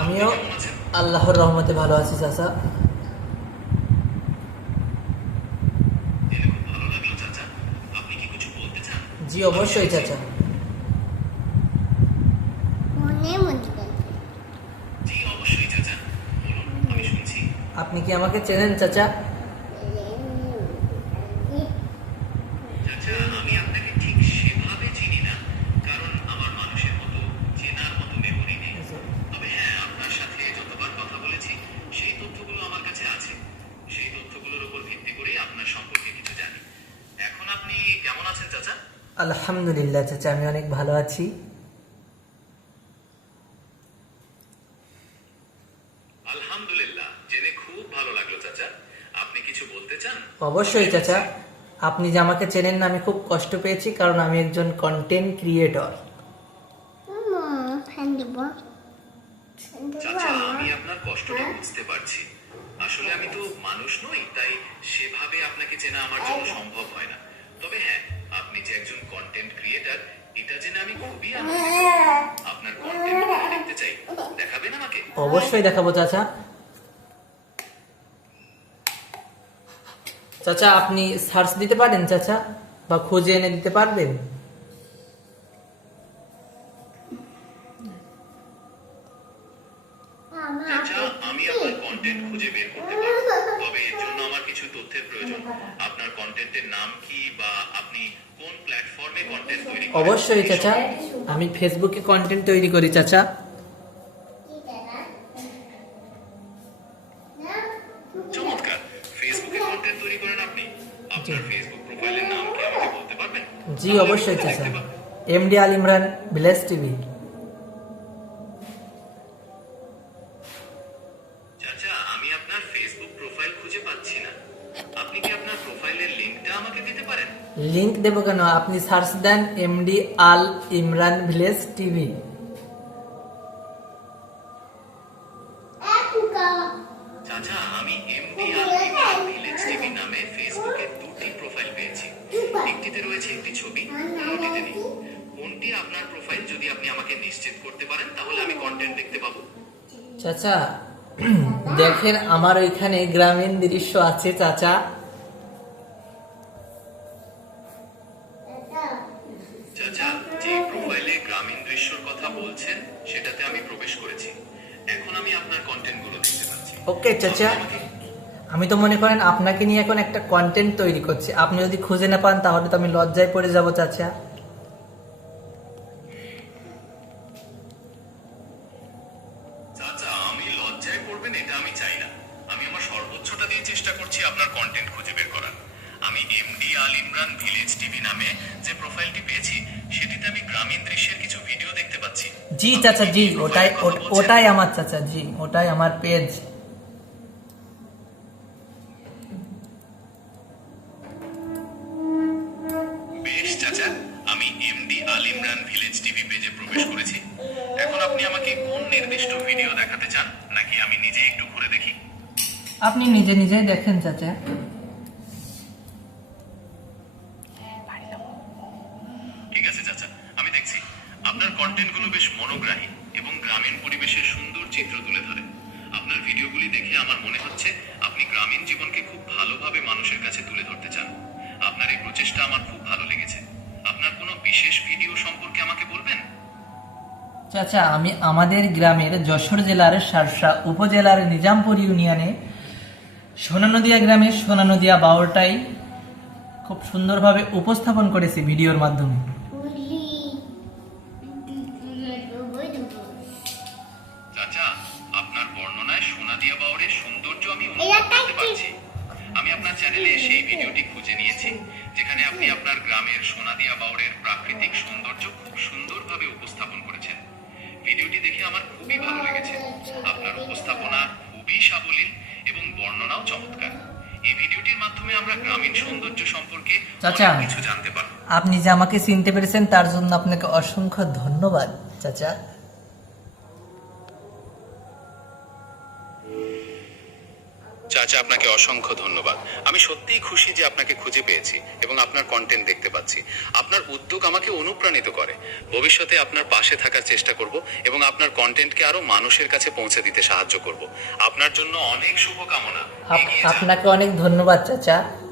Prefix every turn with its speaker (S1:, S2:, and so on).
S1: আমিও আল্লাহর রহমতে ভালো আছি চাচা। জি অবশ্যই চাচা। আপনি কি আমাকে চেনেন চাচা? আলহামদুলিল্লাহ চাচা আমি অনেক ভালো আছি।
S2: আলহামদুলিল্লাহ জেনে খুব ভালো লাগল চাচা। আপনি কিছু বলতে চান?
S1: অবশ্যই চাচা। আপনি যে আমাকে চেনেন না আমি খুব কষ্ট পেয়েছি কারণ আমি একজন কন্টেন্ট ক্রিয়েটর
S2: চাচা আমি আপনার কষ্টটা বুঝতে পারছি। আসলে আমি তো মানুষ নই তাই সেভাবে আপনাকে চেনা আমার জন্য সম্ভব হয় না। তবে হ্যাঁ আপনি যে একজন কন্টেন্ট ক্রিয়েটার এটা জেনে আমি খুবই আনন্দিত। আপনার কন্টেন্ট দেখতে চাই? দেখাবেন আমাকে?
S1: অবশ্যই দেখাবো চাচা। চাচা আপনি সার্চ দিতে পারেন চাচা? বা খুঁজে এনে দিতে পারবেন?
S2: আমি আপনার কন্টেন্ট খুঁজে বের করতে পারব। তবে এর জন্য আমার কিছু তথ্যের প্রয়োজন। কন্টেন্টের নাম কি বা আপনি কোন প্ল্যাটফর্মে কন্টেন্ট তৈরি করেন?
S1: অবশ্যই চাচা। আমি ফেসবুকে কন্টেন্ট তৈরি করি চাচা।
S2: চমৎকার। ফেসবুকে কন্টেন্ট তৈরি করেন আপনি? আপনার ফেসবুক প্রোফাইলের নাম কি আমাকে বলতে পারবেন?
S1: জি অবশ্যই চাচা। MD Al Imran village TV link দেবো কেন? আপনি সার্চ দেন MD Al Imran village TV.
S2: চাচা
S1: দেখেন আমার আল গ্রামীণ দৃশ্য আছে
S2: নামে কথা বলছেন সেটাতে আমি প্রবেশ করেছি। এখন আমি আপনার কন্টেন্টগুলো দেখতে পাচ্ছি।
S1: ওকে চাচা। আমি তো মনে করেন আপনাকে নিয়ে এখন একটা কন্টেন্ট তৈরি করছি। আপনি যদি খুঁজে না পান তাহলে তো আমি লজ্জায় পড়ে যাব চাচা।
S2: চাচা আমি লজ্জায় পড়বেন এটা আমি চাই না। আমি আমার সর্বোচ্চটা দিয়ে চেষ্টা করছি আপনার কন্টেন্ট খুঁজে বের করার। আমি MD Al Imran village TV নামে যে প্রোফাইলটি পেয়েছি সেটিতে আমি গ্রামীণ দৃশ্যের
S1: জি চাচা জি ওটাই? ওটাই আমার চাচা জি ওটাই আমার পেজ
S2: বেশ চাচা আমি এমডি ভিলেজ টিভি পেজে প্রবেশ করেছি। এখন আপনি আমাকে কোন নির্দিষ্ট ভিডিও দেখাতে চান নাকি আমি নিজে একটু ঘুরে দেখি?
S1: আপনি নিজে নিজেই দেখেন চাচা।
S2: ঠিক আছে চাচা আমি দেখছি। আপনার কন্টেন্টগুলো বেশ মনোগ্রাহী এবং গ্রামীণ পরিবেশের সুন্দর চিত্র তুলে ধরে। আপনার ভিডিওগুলি দেখে আমার মনে হচ্ছে আপনি গ্রামীণ জীবনকে খুব ভালোভাবে মানুষের কাছে তুলে ধরতে চান। আপনার এই প্রচেষ্টা আমার খুব ভালো লেগেছে। আপনার কোনো বিশেষ ভিডিও সম্পর্কে আমাকে বলবেন?
S1: চাচা, আমি আমাদের গ্রামের যশোর জেলার সারসা উপজেলার নিজামপুর ইউনিয়নে সোনানদিয়া গ্রামের সোনানদিয়া বাউরটাই খুব সুন্দরভাবে উপস্থাপন করেছি ভিডিওর মাধ্যমে।
S2: চ্যানেলে সেই ভিডিওটি খুঁজে নিয়েছি যেখানে আপনি আপনার গ্রামের সোনাদিয়া বাউরের প্রাকৃতিক সৌন্দর্য খুব সুন্দরভাবে উপস্থাপন করেছেন। ভিডিওটি দেখে আমার খুবই ভালো লেগেছে। আপনার উপস্থাপনা খুবই সাবলীল এবং বর্ণনাও চমৎকার। এই ভিডিওটির মাধ্যমে আমরা গ্রামীণ সৌন্দর্য সম্পর্কে
S1: চাচা।
S2: কিছু জানতে পারব।
S1: আপনি যে আমাকে চিনতে পেরেছেন তার জন্য আপনাকে অসংখ্য ধন্যবাদ চাচা।
S2: চাচা আপনাকে অসংখ্য ধন্যবাদ। আমি সত্যিই খুশি যে আপনাকে খুঁজে পেয়েছি এবং আপনার কন্টেন্ট দেখতে পাচ্ছি। আপনার উদ্যোগ আমাকে অনুপ্রাণিত করে। ভবিষ্যতে আপনার পাশে থাকার চেষ্টা করব এবং আপনার কন্টেন্টকে আরও মানুষের কাছে পৌঁছে দিতে সাহায্য করব। আপনার জন্য অনেক শুভকামনা।
S1: আপ- আপনাকে অনেক ধন্যবাদ চাচা।